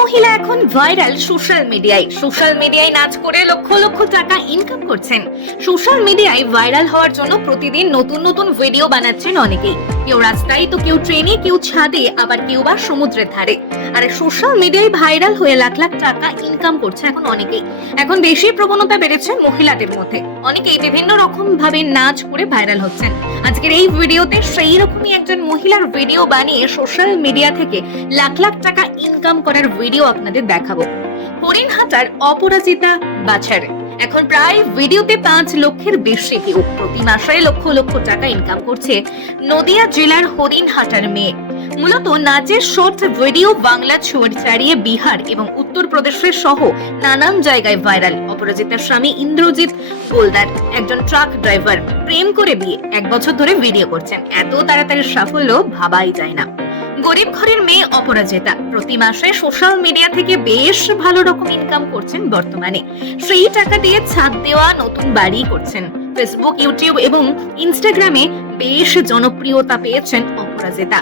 মহিলা এখন viral social মিডিয়ায় নাচ করে লক্ষ লক্ষ টাকা ইনকাম করছেন। সোশ্যাল মিডিয়ায় ভাইরাল হওয়ার জন্য প্রতিদিন নতুন নতুন ভিডিও বানাচ্ছেন অনেকেই। কেউ রাস্তায়, তো কেউ ট্রেনে, কেউ ছাদে, আবার কেউ বা সমুদ্রের ধারে। আর সোশ্যাল মিডিয়ায় ভাইরাল হয়ে লাখ লাখ টাকা ইনকাম করছে এখন অনেকেই। এখন বেশি প্রবণতা বেড়েছে মহিলাদের মধ্যে। অনেকেই বিভিন্ন রকম ভাবে নাচ করে ভাইরাল হচ্ছেন। আজকের এই ভিডিওতে সেই রকমই একজন মহিলার ভিডিও বানিয়ে সোশ্যাল মিডিয়া থেকে লাখ লাখ টাকা ইনকাম করার ভিডিও আপনাদের দেখাবো। হরিণহাটার অপরাজিতা বাছার এখন প্রায় ভিডিওতে 5 লক্ষের বেশি ভিউ, প্রতি মাসে লক্ষ লক্ষ টাকা ইনকাম করছে নদিয়া জেলার হরিণহাটার মেয়ে। মূলত নাচের শর্ট ভিডিও বাংলা ছাড়িয়ে বিহার এবং উত্তরপ্রদেশের সহ নানান জায়গায় ভাইরাল। অপরাজিতার স্বামী ইন্দ্রজিৎ গোলদার একজন ট্রাক ড্রাইভার, প্রেম করে বিয়ে 1 বছর ধরে ভিডিও করছেন। এত তাড়াতাড়ি সাফল্য ভাবাই যায় না। গরিব ঘরের মেয়ে অপরাজিতা প্রতি মাসে সোশ্যাল মিডিয়া থেকে বেশ ভালো রকম ইনকাম করছেন বর্তমানে। সেই টাকা দিয়ে ছাদ দেওয়া নতুন বাড়ি করছেন। ফেসবুক, ইউটিউব এবং ইনস্টাগ্রামে বেশ জনপ্রিয়তা পেয়েছেন অপরাজিতা।